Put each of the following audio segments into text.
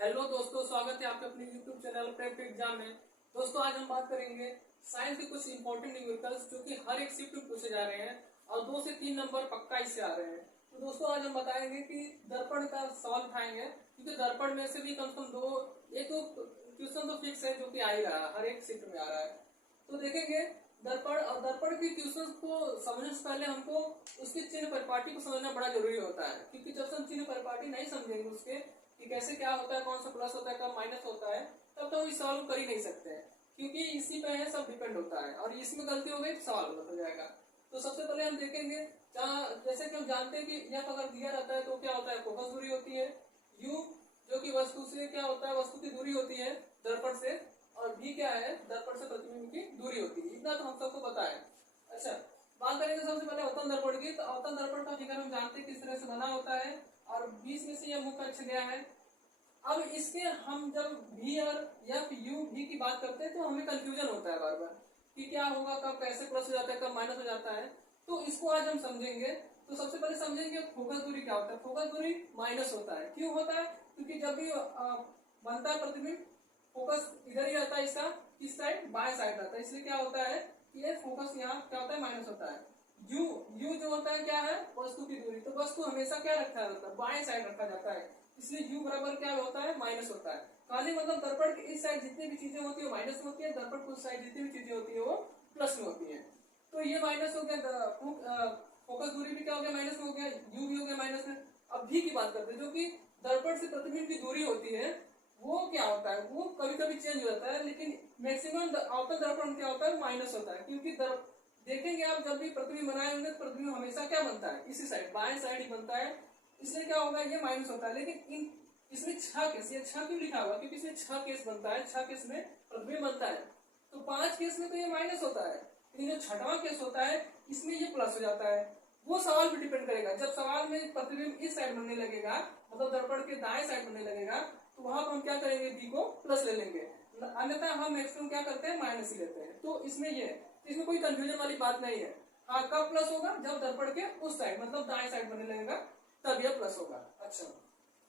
Hello दोस्तों, स्वागत है आपके अपने YouTube चैनल प्रेप एग्जाम में। दोस्तों, आज हम बात करेंगे साइंस के कुछ इंपॉर्टेंट न्यूमेरिकल्स जो कि हर एक शिफ्ट में पूछे जा रहे हैं और 2 से 3 नंबर पक्का इससे आ रहे हैं। तो दोस्तों, आज हम बताएंगे कि दर्पण का सवाल उठाएंगे, क्योंकि दर्पण में से भी कम से कम एक दो क्वेश्चन तो फिक्स है जो कि आ ही रहा है, हर एक शिफ्ट में आ रहा है। तो देखेंगे दर्पण, और दर्पण के क्वेश्चन को समझने से पहले हमको उसके चिन्ह परिपाटी को समझना बड़ा जरूरी होता है, क्योंकि जब हम चिन्ह परिपाटी नहीं समझेंगे उसके कि कैसे क्या होता है, कौन सा प्लस होता है, कब माइनस होता है, तब तो हम सॉल्व कर ही नहीं सकते हैं, क्योंकि इसी पे है सब डिपेंड होता है। और इसमें गलती हो गई तो सवाल गलत हो जाएगा। तो सबसे पहले हम देखेंगे, जहाँ जैसे कि हम जानते हैं कि यह अगर दिया रहता है तो क्या होता है, फोकस दूरी होती है। यू जो कि वस्तु से क्या होता है, वस्तु की दूरी होती है दर्पण से। और भी क्या है, दर्पण से प्रतिबिंब की दूरी होती है। इतना तो हम सबको पता है। अच्छा, बात करेंगे सबसे पहले अवतल दर्पण की। तो अवतल दर्पण का फिगर हम जानते हैं किस तरह से बना होता है, और बीच में से यह मुख्य अक्ष गया है। अब इसके हम जब भी और एफ यू भी की बात करते हैं तो हमें कंफ्यूजन होता है बार बार कि क्या होगा, कब कैसे प्लस हो जाता है, कब माइनस हो जाता है। तो इसको आज हम समझेंगे। तो सबसे पहले समझेंगे फोकस दूरी क्या होता है। फोकस दूरी माइनस होता है। क्यों होता है? क्योंकि जब भी बनता है प्रतिबिंब, फोकस इधर ही रहता है, इसका किस साइड, बाएं साइड रहता है, इसलिए क्या होता है कि ये फोकस यहाँ क्या होता है, माइनस होता है। यू यू जो होता है क्या है, वस्तु की दूरी। तो वस्तु हमेशा क्या रखा जाता है, बाएं साइड रखा जाता है, इसलिए यू बराबर क्या होता है, माइनस होता है। कहने मतलब दर्पण के इस साइड जितनी भी चीजें होती है वो माइनस में होती है, दर्पण की उस साइड जितनी भी चीजें होती है वो प्लस में होती है। तो ये माइनस हो गया, फोकस दूरी भी क्या हो गया, माइनस में हो गया, यू भी हो गया माइनस में। अब भी की बात करते हैं, जो कि दर्पण से प्रतिबिंब की दूरी होती है, वो क्या होता है, वो कभी कभी चेंज हो जाता है, लेकिन मैक्सिमम अवतल दर्पण क्या होता है, माइनस होता है। क्योंकि देखेंगे आप, जब भी प्रतिबिंब बनाए होंगे तो प्रतिबिंब हमेशा क्या बनता है, इसी साइड, बाएं साइड ही बनता है, इसलिए क्या होगा, ये माइनस होता है। लेकिन इन इसमें 6 केस, ये 6 क्यों लिखा हुआ, क्योंकि इसमें 6 केस बनता है, 6 केस में प्रतिबिंब बनता है। तो 5 केस में तो ये माइनस होता है, लेकिन जो 6वां केस होता है इसमें ये प्लस हो जाता है। वो सवाल पे डिपेंड करेगा। जब सवाल में प्रतिबिंब इस साइड बनने लगेगा, मतलब दर्पण के दाएं साइड बनने लगेगा, तो वहां पर हम क्या करेंगे, बी को प्लस ले लेंगे, अन्यथा हम मैक्सिमम क्या करते हैं, माइनस ही लेते हैं। तो इसमें ये, इसमें कोई कंफ्यूजन वाली बात नहीं है। हाँ, कब प्लस होगा, जब दर्पण के उस साइड मतलब दाएं साइड बनने लगेगा, तब यह प्लस होगा। अच्छा,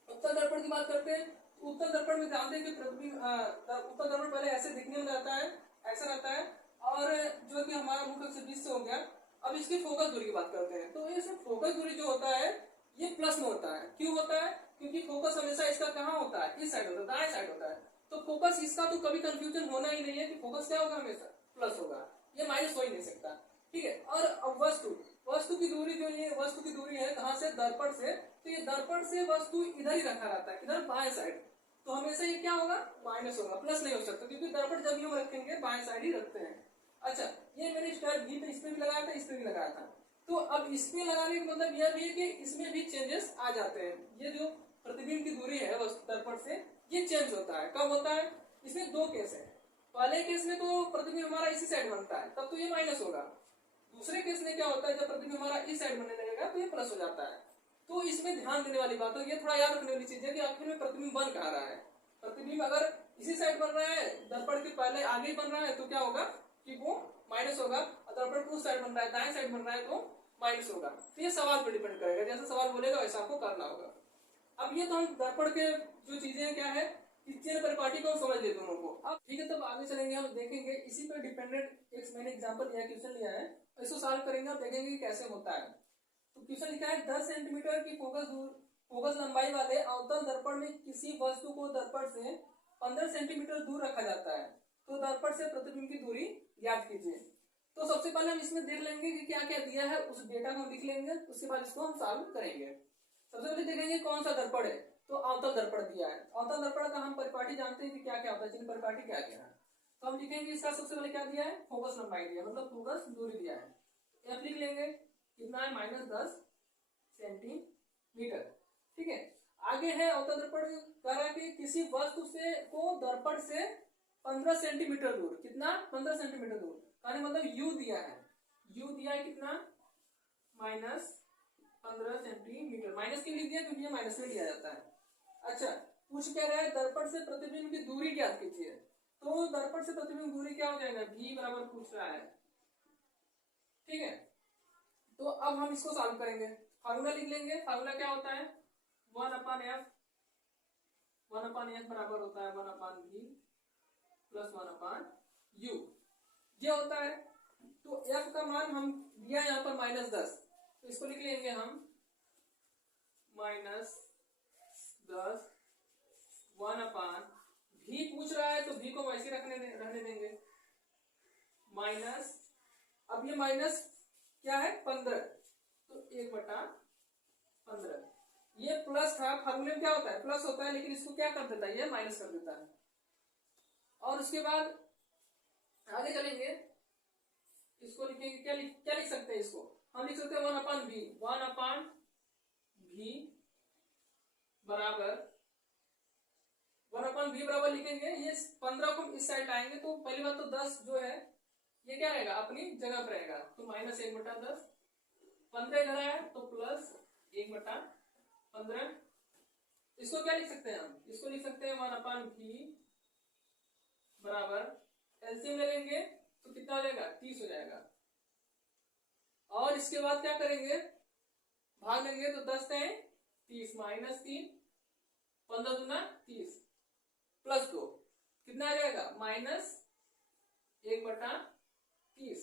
उत्तर दर्पण की बात करते हैं। तो उत्तर दर्पण में जानते हैं कि प्रतिबिंब, उत्तर दर्पण पहले ऐसे दिखने में रहता है, ऐसा रहता है, और जो कि हमारा मुख्य अक्ष 20 से हो गया। अब इसकी फोकस दूरी की बात करते हैं। तो इसमें फोकस दूरी जो होता है ये प्लस में होता है। क्यों होता है? क्योंकि फोकस हमेशा इसका कहाँ होता है, इस साइड होता है, दाएं साइड होता है। तो फोकस इसका तो कभी कंफ्यूजन होना ही नहीं है कि फोकस क्या होगा, हमेशा प्लस होगा, ये माइनस हो ही नहीं सकता। ठीक है। और अब वस्तु, वस्तु की दूरी, जो ये वस्तु की दूरी है कहाँ से, दर्पण से। तो ये दर्पण से वस्तु इधर ही रखा रहता है, इधर बाएं साइड। तो हमेशा ये क्या होगा, माइनस होगा, प्लस नहीं हो सकता, क्योंकि दर्पण जब भी हम रखेंगे बाएं साइड ही रखते हैं। अच्छा, ये मैंने स्टार बी पे इसमें भी लगाया था, इसमें भी लगाया था। तो अब इसमें लगाने का मतलब यह भी है कि इसमें भी चेंजेस आ जाते हैं। ये जो प्रतिबिंब की दूरी है दर्पण से, ये चेंज होता है। कब होता है? इसमें 2 केस है। पहले केस में तो प्रतिबिंब हमारा इसी साइड बनता है, तब तो ये माइनस होगा। दूसरे केस में क्या होता है, जब प्रतिबिंब हमारा इस साइड बनने लगेगा तो ये प्लस हो जाता है। तो इसमें ध्यान देने वाली बात है, ये थोड़ा याद रखने वाली चीज है कि आखिर में प्रतिबिंब बन कहाँ रहा है। प्रतिबिंब अगर इसी साइड बन रहा है, दर्पण के पहले आगे ही बन रहा है, तो क्या होगा कि वो माइनस होगा। और दर्पण को उस साइड बन रहा है, दाएं साइड बन रहा है, तो माइनस होगा। तो ये सवाल पर डिपेंड करेगा, जैसा सवाल बोलेगा वैसा आपको करना होगा। अब ये तो हम दर्पण के जो चीजें क्या है, चिन्ह परिपाटी को समझ लेते दोनों को। अब ठीक है, तब आगे चलेंगे, हम देखेंगे इसी पर डिपेंडेंट एक मैंने एग्जांपल लिया, क्वेश्चन लिया है, इसको सॉल्व करेंगे और देखेंगे कि कैसे होता है। तो क्वेश्चन लिखा है, 10 सेंटीमीटर की फोकस लंबाई वाले अवतल दर्पण में किसी वस्तु को दर्पण से 15 सेंटीमीटर दूर रखा जाता है, तो दर्पण से प्रतिबिंब की दूरी ज्ञात कीजिए। तो सबसे पहले हम इसमें देख लेंगे कि क्या क्या दिया है, उस डेटा को लिख लेंगे, उसके बाद इसको हम सॉल्व करेंगे। सबसे पहले देखेंगे कौन सा दर्पण है। तो अवतल दर्पण दिया है। अवतल दर्पण का हम परिपाटी जानते हैं कि क्या क्या होता है, चिन्ह परिपाटी क्या क्या है। तो हम लिखेंगे, इसका सबसे पहले क्या दिया है, फोकस लंबाई दिया, मतलब फोकस दूरी दिया है, एफ लिख लेंगे, कितना है, -10 सेंटीमीटर। ठीक है। आगे है अवतल दर्पण कह रहा है कि किसी वस्तु से को दर्पण से 15 सेंटीमीटर दूर, कितना, 15 सेंटीमीटर दूर, कहने मतलब यू दिया है, यू दिया है कितना, -15 सेंटीमीटर। माइनस क्यों लिख दिया, क्योंकि ये माइनस में लिया जाता है। अच्छा, पूछ क्या रहा है, दर्पण से प्रतिबिंब की दूरी ज्ञात कीजिए। तो दर्पण से प्रतिबिंब दूरी क्या हो जाएगा, v बराबर पूछ रहा है। ठीक है। तो अब हम इसको सॉल्व करेंगे। फार्मूला लिख लेंगे। फार्मूला क्या होता है, 1/f वन अपान एफ बराबर होता है one upon v plus one upon u, ये होता है। तो एफ का मान हम दिया यहाँ पर -10, तो इसको लिख लेंगे हम -10 वन अपान भी पूछ रहा है तो भी को वैसे रहने देंगे माइनस, अब ये माइनस क्या है 15, तो 1/15। ये प्लस था, फार्मूले में क्या होता है प्लस होता है, लेकिन इसको क्या कर देता है ये माइनस कर देता है। और उसके बाद आगे चलेंगे, इसको लिखेंगे क्या लिख सकते हैं, इसको हम लिख सकते हैं वन अपान भी बराबर लिखेंगे। ये 15 को इस साइड लाएंगे तो पहली बात तो 10 जो है ये क्या रहेगा अपनी जगह पर रहेगा, तो -1/10, 15 इधर आया तो प्लस 1/15। इसको क्या लिख सकते हैं हम, इसको लिख सकते हैं वन अपान भी बराबर एलसीएम ले लेंगे तो कितना हो जाएगा 30 हो जाएगा। और इसके बाद क्या करेंगे भाग लेंगे तो 10 है 30 -3, 15 दूना 30 प्लस 2 कितना आ जाएगा -1/30।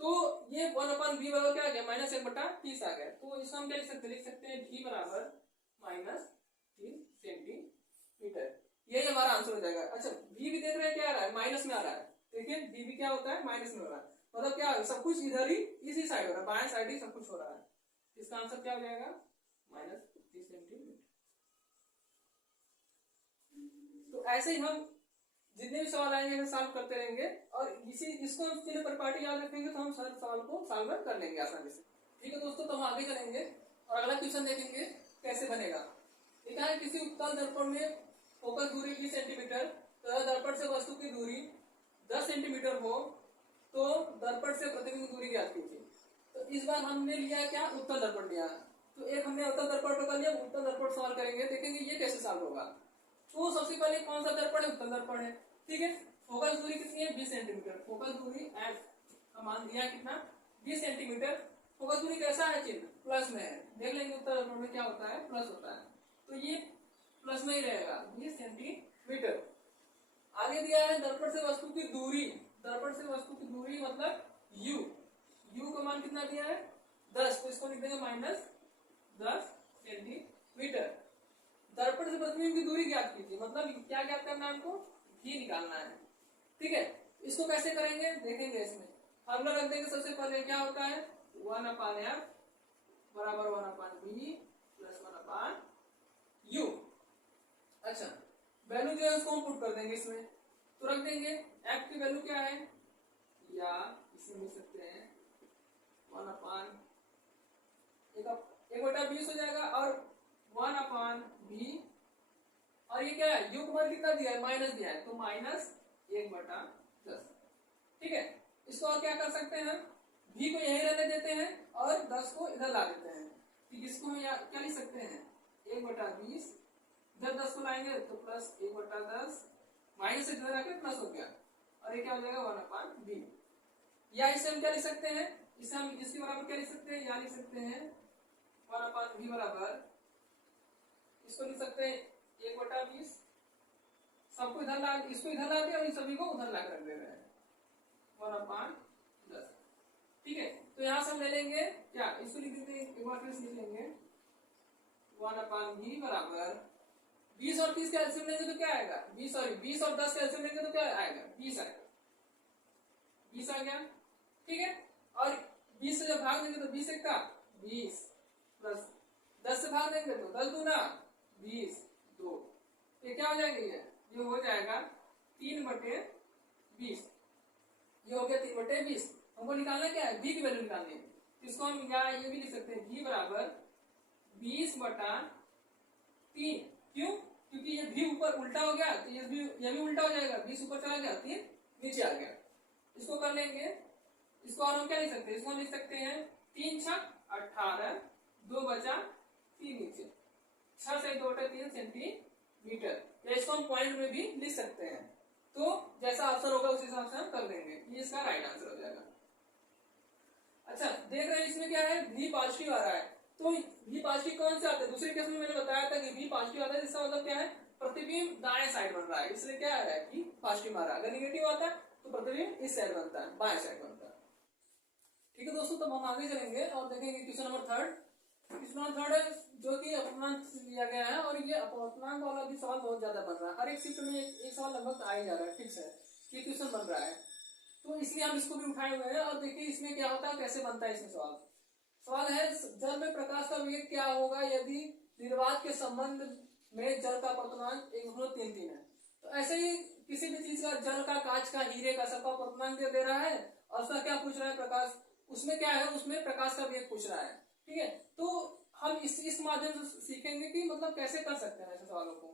तो ये वन अपान बी बराबर क्या आ गया -1/30 आ गया। तो इसको हम क्या लिख सकते हैं भी बराबर -3 सेंटीमीटर, यही हमारा आंसर हो जाएगा। अच्छा भी देख रहे हैं क्या आ रहा है माइनस में आ रहा है, देखिए भी भी क्या होता है माइनस में हो रहा है, मतलब क्या सब कुछ इधर ही इसी साइड हो रहा है, बाएं साइड ही सब कुछ हो रहा है। इसका आंसर क्या हो जाएगा -30 सेंटीमीटर। तो ऐसे ही हम जितने भी सवाल आएंगे सॉल्व करते रहेंगे, और इसको हम परिपाटी याद रखेंगे तो हम हर सवाल को सॉल्व कर लेंगे आसानी से। ठीक है दोस्तों, तो हम आगे चलेंगे और अगला क्वेश्चन देखेंगे कैसे बनेगा। देखा है किसी उत्तल दर्पण में फोकस दूरी 20 सेंटीमीटर तथा दर्पण से वस्तु की दूरी 10 सेंटीमीटर हो तो दर्पण से प्रतिबिंब दूरी ज्ञात कीजिए। तो इस बार हमने लिया क्या उत्तल दर्पण लिया, तो एक हमने उत्तल दर्पण का लिया, उत्तल दर्पण सॉल्व करेंगे, देखेंगे ये कैसे सॉल्व होगा। तो सबसे पहले कौन सा दर्पण है उत्तल दर्पण है, ठीक है। फोकस दूरी कितनी है 20 सेंटीमीटर, फोकस दूरी एफ का मान दिया कितना 20 सेंटीमीटर। फोकस दूरी कैसा है चिन्ह प्लस में है, देख लेंगे उत्तल दर्पण में क्या होता है प्लस होता है, तो ये प्लस में ही रहेगा 20 सेंटीमीटर। आगे दिया है दर्पण से वस्तु की दूरी, दर्पण से वस्तु की दूरी मतलब u का मान कितना दिया है 10, तो इसको लिख देंगे -10 सेंटीमीटर। दर्पण से प्रतिबिंब की दूरी ज्ञात कीजिए, मतलब क्या ज्ञात करना है हमको भी निकालना है, ठीक है। इसको कैसे करेंगे देखेंगे, इसमें फार्मूला रख देंगे। सबसे पहले क्या होता है 1/f बराबर 1/b प्लस 1/u। अच्छा वैल्यू जो है उसको हम पुट कर देंगे इसमें, तो रख देंगे f की वैल्यू क्या है, या इसे लिख सकते हैं 1/20 हो जाएगा, और 1/b, और ये क्या है u को मान कितना दिया है माइनस दिया है, तो -1/10, ठीक है। इसको और क्या कर सकते हैं, v को यहीं रहने देते हैं और 10 को इधर ला देते हैं, ठीक। इसको हम क्या लिख सकते हैं 1/20, इधर 10 को लाएंगे तो प्लस 1/10, माइनस से इधर आके प्लस हो गया, और ये क्या हो जाएगा 1/b। या इसे हम क्या लिख सकते हैं, इसे हम इसके बराबर क्या लिख सकते हैं, या लिख सकते हैं 1/b बराबर, इसको लिख सकते हैं 1/20, सबको इधर ला, इसको इधर ला दिया और इन सभी को उधर ला कर रख दे रहे हैं 1/10, ठीक है। तो यहां से हम ले लेंगे क्या, इसको लिख देते हैं एक बार फिर लिख लेंगे 1/b बराबर 20 और 30 का एलसीएम लेंगे तो क्या आएगा 20 और 10 का एलसीएम लेंगे तो क्या आएगा 20 आएगा, 20 आ गया, ठीक है। और 20 से जब भाग देंगे तो 20 का 20 प्लस 10 से भाग देंगे तो 10 दूना 20 2, ये क्या हो जाएगा, ये हो जाएगा 3/20, ये हो गया 3/20। हमको निकालना क्या है b की वैल्यू निकालनी है, इसको हम ये भी लिख सकते हैं b बराबर 20/3, क्यों, क्योंकि ये भी ऊपर उल्टा हो गया तो ये भी उल्टा हो जाएगा, 20 ऊपर चला गया 3 नीचे आ गया। इसको कर लेंगे, इसको और हम क्या लिख सकते हैं, इसको हम लिख सकते हैं 3 × 18 2 बचा 3 नीचे 6 से 2 3 सेंटीमीटर, या इसको हम पॉइंट में भी लिख सकते हैं। तो जैसा आंसर होगा उस हिसाब से हम कर देंगे, ये इसका राइट आंसर हो जाएगा। अच्छा देख रहे हैं इसमें क्या है भी पॉजिटिव आ रहा है, तो भी पॉजिटिव कौन से आते हैं, दूसरे केस में मैंने बताया था कि भी पॉजिटिव आता है, इसका मतलब क्या है प्रतिबिंब दाएं साइड बन रहा है, इसलिए क्या है कि पॉजिटिव आ रहा है। अगर निगेटिव आता है तो प्रतिबिंब इस साइड बनता है, बाएं साइड बनता है। ठीक है दोस्तों, तब हम आगे चलेंगे और देखेंगे question number third. Question number third है जो कि अपवर्तनांक से लिया गया है, और ये अपवर्तनांक वाला भी सवाल बहुत ज्यादा बन रहा है। हर एक शिफ्ट में एक सवाल लगभग आ ही जा रहा है, फिक्स है ये क्वेश्चन बन रहा है, तो इसलिए हम इसको भी उठाए हुए हैं। और देखिए इसमें क्या होता है, कैसे बनता है इसमें सवाल। सवाल है जल में प्रकाश का वेग क्या होगा यदि निर्वात के संबंध में जल का अपवर्तनांक 1.33 है। तो ऐसे ही किसी भी चीज का, जल का, कांच का, हीरे का, सबका अपवर्तनांक दे रहा है और उसका क्या पूछ रहा है, प्रकाश, उसमें क्या है, उसमें प्रकाश का वेग पूछ रहा है। ठीक है, तो हम इस माध्यम से सीखेंगे कि मतलब कैसे कर सकते हैं ऐसे सवालों को।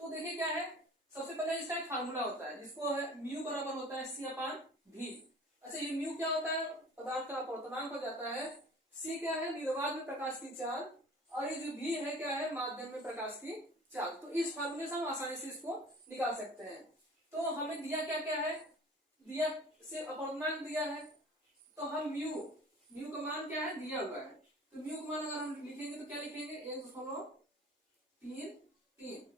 तो देखिए क्या है, सबसे पहले इसका एक फार्मूला होता है जिसको है म्यू बराबर होता है C/V। अच्छा, ये म्यू क्या होता है, पदार्थ का अपवर्तनांक हो जाता है। C क्या है, निर्वात में प्रकाश की चाल, और ये जो V है क्या है, माध्यम में प्रकाश की चाल। तो इस फार्मूले से हम आसानी से इसको निकाल सकते हैं। तो हमें दिया क्या क्या है, दिया से अपवर्तनांक दिया है, तो हम म्यू का मान क्या है, दिया हुआ है। तो म्यू का मान अगर हम लिखेंगे तो क्या लिखेंगे, 1.33।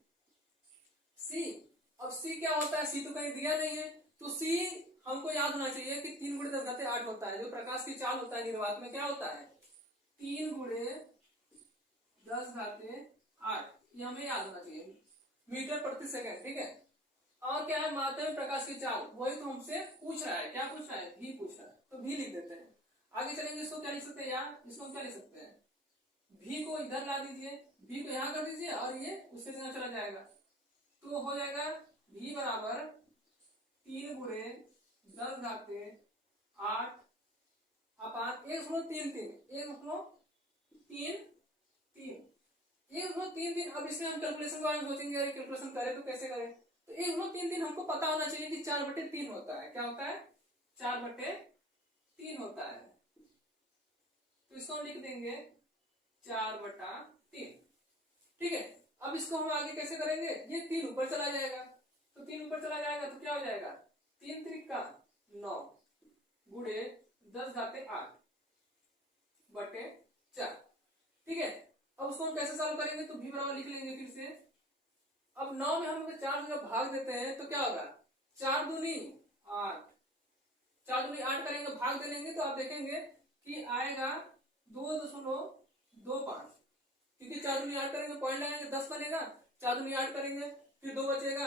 सी, अब सी क्या होता है, सी तो कहीं दिया नहीं है, तो सी हमको याद होना चाहिए कि 3 × 10⁸ होता है। जो प्रकाश की चाल होता है निर्वात में क्या होता है, 3 × 10⁸, ये हमें याद होना चाहिए, मीटर प्रति सेकंड। ठीक है, और क्या है, माध्यम में प्रकाश की चाल, वही तो हमसे पूछ रहा है, क्या पूछ रहा है, भी पूछ रहा है, तो भी लिख देते हैं। आगे चलेंगे, इसको क्या लिख सकते हैं यार, इसको हम क्या लिख सकते हैं, भी को इधर ला दीजिए, भी को यहाँ कर दीजिए, और ये उससे जगह चला जाएगा, तो हो जाएगा भी बराबर 3 × 10⁸ 1.33। अब इसमें हम कैलकुलेशन के बारे में सोचेंगे, अरे कैलकुलेशन करें तो कैसे करें। तो 1.33 हमको पता होना चाहिए कि 4/3 होता है। क्या होता है, 4/3 होता है। तो इसको हम लिख देंगे 4/3। ठीक है, अब इसको हम आगे कैसे करेंगे, ये 3 ऊपर चला जाएगा, तो 3 ऊपर चला जाएगा तो क्या हो जाएगा, 3 × 9 × 10⁸/4। ठीक है, अब उसको हम कैसे सॉल्व करेंगे, तो भी बराबर लिख लेंगे फिर से। अब 9 में हम अगर 4 जगह भाग देते हैं तो क्या होगा, 4 दूनी 8, 4 दूनी 8 करेंगे, भाग दे लेंगे तो आप देखेंगे कि आएगा 2.25, क्योंकि 4 दूनी 8 करेंगे, पॉइंट लगाएंगे 10 बनेगा, 4 दूनी 8 करेंगे, फिर 2 बचेगा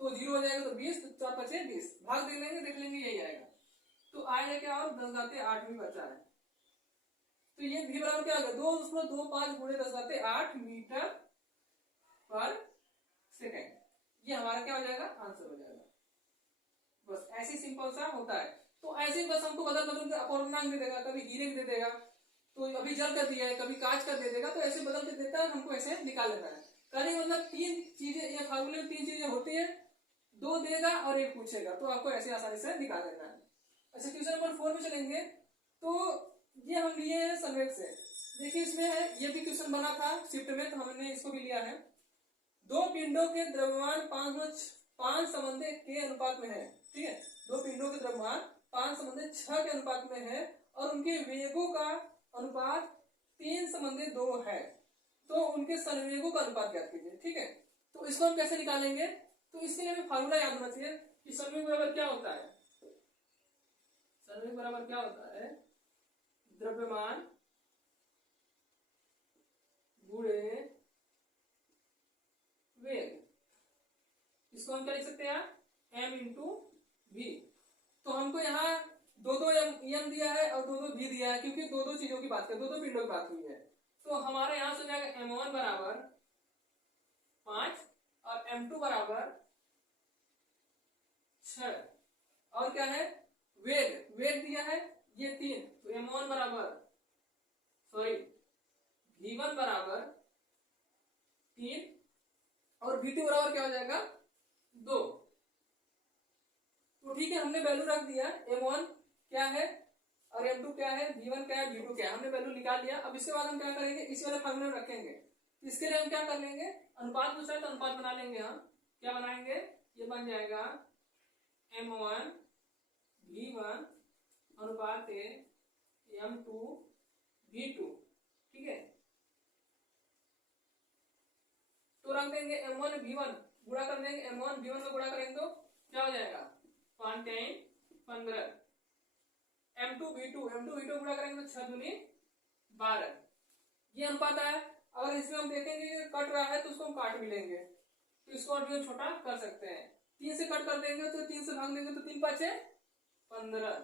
तो 0 हो जाएगा, तो 20, तो 4 × 5 = 20, भाग दे लेंगे, देख लेंगे यही आएगा। तो आएगा क्या, और 10⁸ भी बचा है, तो ये भी बराबर क्या होगा, 2.25 × 10⁸ मीटर पर सेकेंड। ये हमारा क्या हो जाएगा, आंसर हो जाएगा। बस ऐसी सिंपल सा होता है। तो ऐसे बस हमको बदल के अपवर्तनांक दे देगा, कभी हीरे दे देगा, तो अभी जल कर दिया है, कभी कांच कर दे देगा, तो ऐसे बदल के देता है, हमको ऐसे निकाल लेना है। कहने मतलब 3 चीजें, ये फार्मूले में 3 चीजें होती है, 2 देगा और 1 पूछेगा, तो आपको ऐसे आसानी से निकाल लेना है। अच्छा, क्वेश्चन नंबर 4 में चलेंगे, तो ये हम लिए हैं संवेग से। देखिए इसमें है, ये भी क्वेश्चन बना था शिफ्ट में, तो हमने इसको भी लिया है। 2 पिंडों के द्रव्यमान 5 के अनुपात में है। ठीक है, 2 पिंडों के द्रव्यमान 5:6 के अनुपात में है, और उनके वेगों का अनुपात 3:2 है, तो उनके संवेगों का अनुपात ज्ञात कीजिए। ठीक है, तो इसको हम कैसे निकालेंगे, तो इसके लिए हमें फार्मूला याद होना चाहिए कि संवेग बराबर क्या होता है, संवेग बराबर क्या होता है, द्रव्यमान गुणे वेग। इसको हम क्या लिख सकते हैं, m × v। तो हमको यहाँ 2 m दिया है और 2 v दिया है, क्योंकि 2 चीजों की बात कर, 2 पिंडों की बात हुई है। तो हमारे यहाँ से जाएगा m1 बराबर 5 और m2 बराबर 6, और क्या है, वेग दिया है ये 3, तो m1 बराबर v1 बराबर 3 और v2 बराबर क्या हो जाएगा 2। तो ठीक है, हमने वैल्यू रख दिया, m1 क्या है और m2 क्या है, v1 क्या है, v2 क्या है, हमने वैल्यू निकाल लिया। अब इसके बाद हम क्या करेंगे, इसी वाले फार्मूले में रखेंगे। इसके लिए हम क्या कर लेंगे, अनुपात पूछा है तो अनुपात बना लेंगे। हम क्या बनाएंगे, ये बन जाएगा m1 v1 अनुपात m2 v2। ठीक है, तो रख देंगे m1 v1 गुणा कर देंगे, m1 v1 में गुणा करेंगे तो क्या हो जाएगा 5 टाइम 15, m2 v2 गुणा करेंगे तो 6 दूनी 12। ये अनुपात आया। अगर इसमें हम देखेंगे कि कट रहा है तो उसको हम काट भी लेंगे, तो इसको और भी छोटा कर सकते हैं। 3 से कट कर देंगे तो 3 से भाग देंगे तो 3 5 15,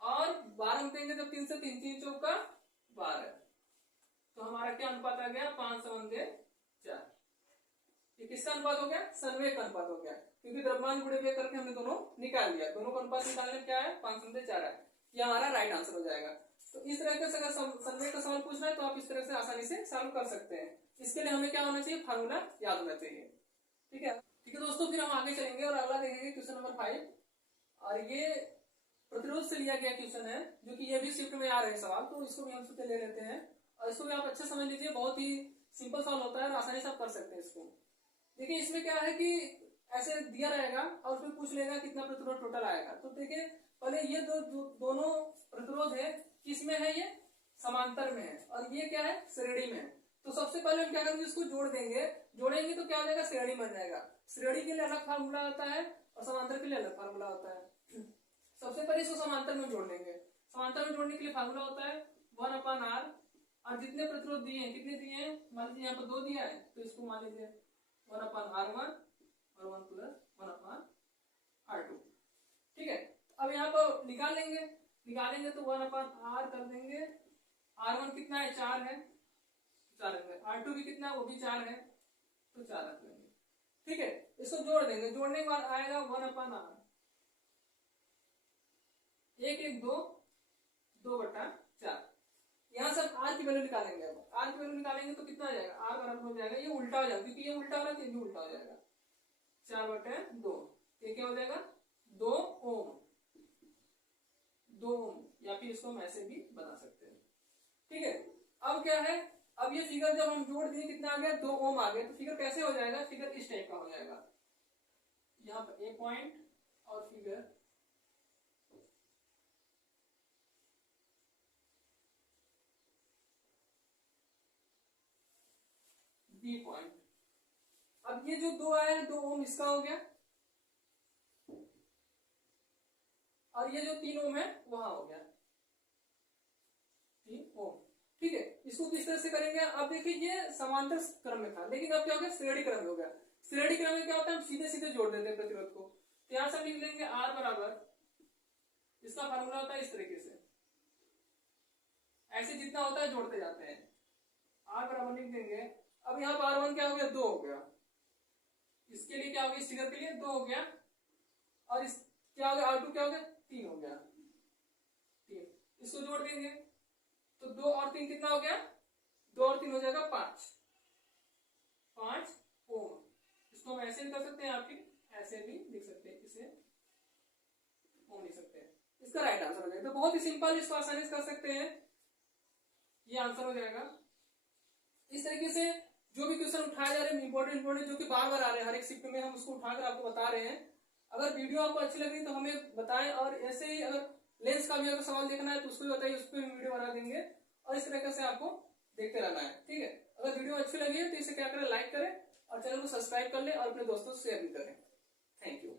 और 12 में देंगे जब 3 से 3 3 चौका 12, तो हमारा क्या अनुपात आ गया 5:4। ये किसका अनुपात हो गया? संवेग का अनुपात हो गया, क्योंकि द्रव्यमान गुणे वेग करके हमने दोनों निकाल लिया। दोनों का अनुपात निकालने क्या है 5:4 है। ये हमारा राइट आंसर हो जाएगा। तो इस तरह से अगर संवेग का सवाल पूछना है तो आप इस तरह से आसानी से सॉल्व कर सकते हैं। इसके लिए हमें क्या होना चाहिए? फार्मूला याद होना चाहिए। ठीक है दोस्तों, फिर हम आगे चलेंगे और अगला देखेंगे क्वेश्चन नंबर 5। और ये प्रतिरोध से लिया गया क्वेश्चन है, जो कि ये भी शिफ्ट में आ रहे हैं सवाल, तो इसको भी हम सोच ले लेते हैं और इसको भी आप अच्छे समझ लीजिए। बहुत ही सिंपल सवाल होता है और आसानी से आप कर सकते हैं इसको। देखिए इसमें क्या है कि ऐसे दिया रहेगा और फिर पूछ लेगा कितना प्रतिरोध टोटल आएगा। तो देखिए पहले ये दोनों प्रतिरोध है, किसमें है? ये समांतर में है, और ये क्या है? श्रेणी में है। तो सबसे पहले हम क्या करेंगे? इसको जोड़ देंगे। जोड़ेंगे तो क्या हो जाएगा? श्रेणी बन जाएगा। श्रेणी के लिए अलग फार्मूला होता है और समांतर के लिए अलग फार्मूला होता है। सबसे पहले इसको समांतर में जोड़ देंगे। समांतर में जोड़ने के लिए फार्मूला होता है 1/r, और जितने प्रतिरोध दिए हैं, कितने दिए हैं? मान लीजिए यहाँ पर 2 दिया है, तो इसको मान लीजिए 1/r1 और 1 + 1/r2। ठीक है, अब यहाँ पर निकालेंगे तो 1/r कर देंगे। r1 कितना है? 4 है, 4 रख देंगे। r2 भी कितना है? वो भी 4 है, तो 4 रख लेंगे। ठीक है, इसको जोड़ देंगे। जोड़ने के बाद आएगा 1/r, 1 1 2 2/4। यहाँ से r की वैल्यू निकालेंगे। अब r की वैल्यू निकालेंगे तो कितना आ जाएगा? r बराबर हो जाएगा, ये उल्टा हो जाएगा, क्योंकि ये उल्टा हो रहा है, ये भी उल्टा हो जाएगा। 4/2, ये क्या हो जाएगा? 2 ओम, या फिर इसको हम ऐसे भी बना सकते हैं। ठीक है, अब क्या है? अब ये फिगर जब हम जोड़ दिए कितना आ गया? 2 ओम आ गया। तो फिगर कैसे हो जाएगा? फिगर इस टाइप का हो जाएगा। यहाँ पर ए पॉइंट और फिगर बी पॉइंट। अब ये जो 2 आया है 2 ओम इसका हो गया, और ये जो 3 ओम है वहां हो गया 3 ओम। ठीक है, इसको किस तरह से करेंगे? अब देखिए ये समांतर क्रम में था, लेकिन अब क्या हो गया? श्रेणी क्रम में हो गया। श्रेणी क्रम में क्या होता है? हम सीधे सीधे जोड़ देते हैं प्रतिरोध को। तो यहां से लिख लेंगे R बराबर, इसका फार्मूला होता है इस तरीके से, ऐसे जितना होता है जोड़ते जाते हैं। R बराबर लिख देंगे। अब यहाँ पर R1 क्या हो गया? 2 हो गया। इसके लिए क्या हो गया? इस फिगर के लिए 2 हो गया, और इस क्या हो गया? R2 क्या हो गया? 3 हो गया, 3। इसको जोड़ देंगे तो 2 और 3 कितना हो गया? 2 और 3 हो जाएगा 5 ओम। इसको हम ऐसे भी कर सकते हैं, आप ऐसे भी लिख सकते हैं, इसे ओम लिख सकते हैं। इसका राइट आंसर हो जाएगा। तो बहुत ही सिंपल, इसको आसानी से कर सकते हैं, ये आंसर हो जाएगा। इस तरीके से जो भी क्वेश्चन उठाए जा रहे हैं इंपॉर्टेंट जो कि बार बार आ रहे हैं हर एक शिफ्ट में, हम उसको उठाकर आपको बता रहे हैं। अगर वीडियो आपको अच्छी लग रही तो हमें बताएं, और ऐसे ही अगर लेंस का भी अगर सवाल देखना है तो उसको भी बताइए, उस पर वीडियो बना देंगे, और इस तरीके से आपको देखते रहना है। ठीक है, अगर वीडियो अच्छी लगी है तो इसे क्या करें? लाइक करें और चैनल को सब्सक्राइब कर ले और अपने दोस्तों से शेयर भी करें। Thank you.